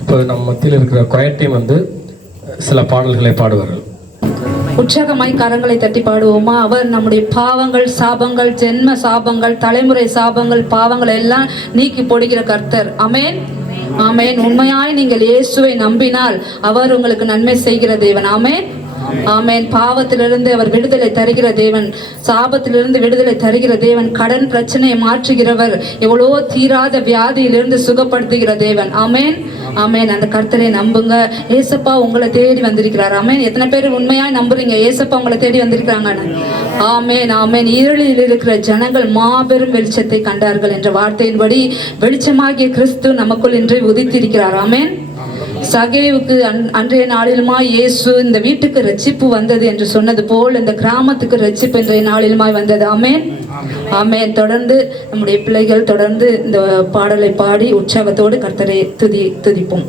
இப்போ நம்ம மத்தியில் இருக்கிற கொயர் டீம் வந்து சில பாடல்களை பாடுவார்கள். உற்சாகமாய் கரங்களை தட்டி பாடுவோமா? அவர் நம்முடைய பாவங்கள் சாபங்கள் ஜென்ம சாபங்கள் தலைமுறை சாபங்கள் பாவங்கள் எல்லாம் நீக்கி போடுகிற கர்த்தர். அமேன் ஆமேன். உண்மையாய் நீங்கள் இயேசுவை நம்பினால் அவர் உங்களுக்கு நன்மை செய்கிற தேவன். ஆமேன்? ஆமேன். பாவத்திலிருந்து அவர் விடுதலை தருகிற தேவன். சாபத்திலிருந்து விடுதலை தருகிற தேவன். கடன் பிரச்சனையை மாற்றுகிறவர். எவ்வளோ தீராத வியாதியிலிருந்து சுகப்படுத்துகிற தேவன். ஆமேன். ஆமேன். அந்த கர்த்தரை நம்புங்க. ஏசப்பா உங்களை தேடி வந்திருக்கிறார். ஆமேன். எத்தனை பேர் உண்மையாய் நம்புறீங்க? ஏசப்பா உங்களை தேடி வந்திருக்கிறாங்க. ஆமேன் ஆமேன். இருளில் இருக்கிற ஜனங்கள் மாபெரும் வெளிச்சத்தை கண்டார்கள் என்ற வார்த்தையின்படி வெளிச்சமாகிய கிறிஸ்து நமக்குள் இன்று உதித்திருக்கிறார். ஆமேன். சகேவுக்கு அன் அன்றைய நாளிலுமா இயேசு இந்த வீட்டுக்கு ரட்சிப்பு வந்தது என்று சொன்னது போல் இந்த கிராமத்துக்கு ரட்சிப்பு இன்றைய நாளிலுமாய் வந்தது. ஆமேன். ஆமேன். தொடர்ந்து நம்முடைய பிள்ளைகள் தொடர்ந்து இந்த பாடலை பாடி உற்சாகத்தோடு கர்த்தரை துதி துதிப்போம்.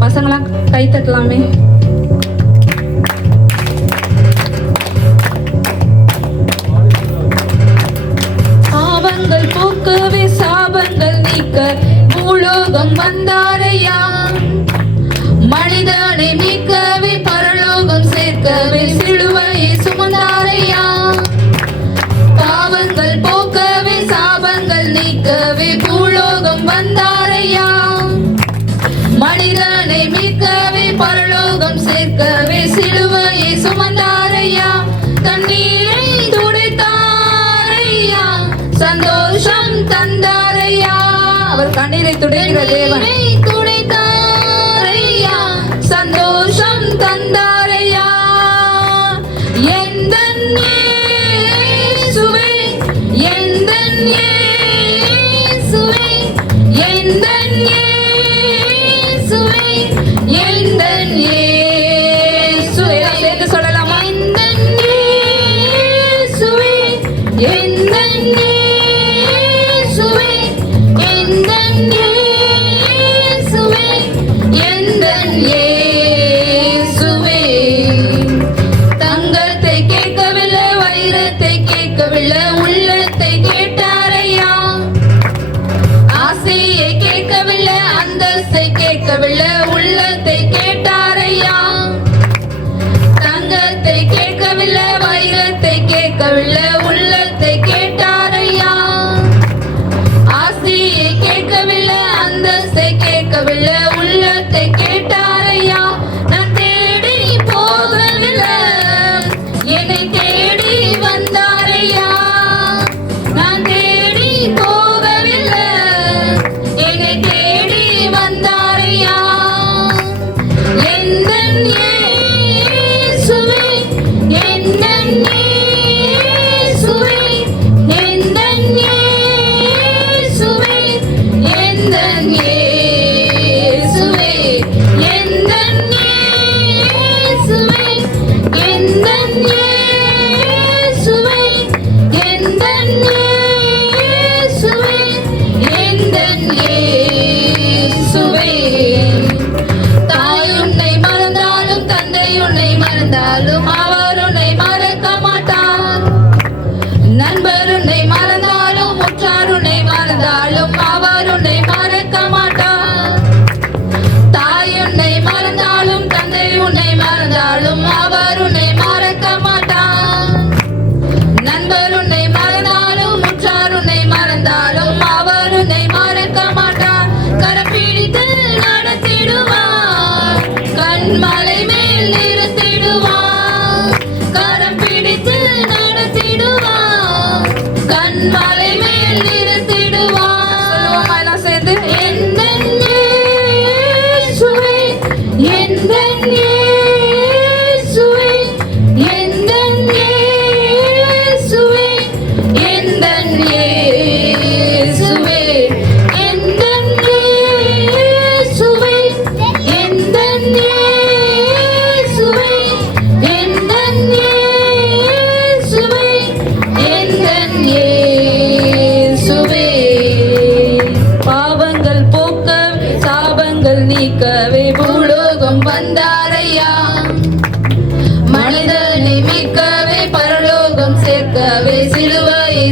பசங்களாம் கை தட்டலாமே. நமக்கு போக்கவே சாபங்கள் நீக்க பூலோகம் வந்தாரையா? மனிதனை நீக்கவே பரலோகம் சேர்க்கவே சிலுவையை சுமந்தாரையா? பாவங்கள் போக்கவே சாபங்கள் நீக்கவே பூலோகம் வந்தாரையா? மனிதனை மீட்கவே பரலோகம் சேர்க்கவே சிலுவையை சுமந்தாரையா? தண்ணீரை துடைத்தாரையா? சந்தோஷம் கண்ணீரை துடைக்கிற தேவன். சந்தோஷம் தந்தாரையா. எந்த சுவை எந்த சுவை எந்த சுவை எந்த ஏ கேட்கவில்லை. உள்ளத்தை கேட்டாரையா? ஆசையை கேட்கவில்ல அந்தஸ்தை கேட்கவில்லை. உள்ளத்தை கேட்டாரையா? தங்கத்தை கேட்கவில்லை வைரத்தை கேட்கவில்லை. My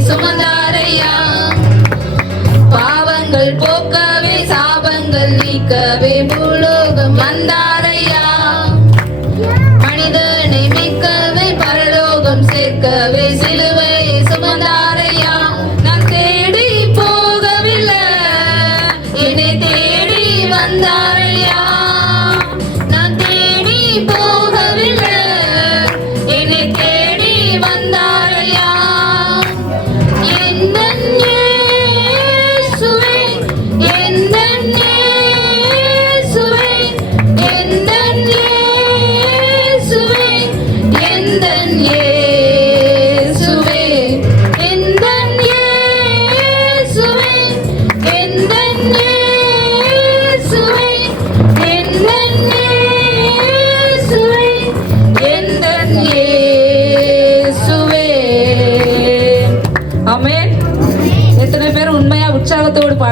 சுமந்தாரையா? பாவங்கள் போக்கவே சாபங்கள் நீக்கவே பூலோகம் வந்தாரையா? மனிதனை மீட்கவே பரலோகம் சேர்க்கவே சிலுவை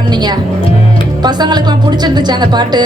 நீங்க பசங்களுக்கு எல்லாம் பிடிச்சிருந்துச்சு அந்த பாட்டு?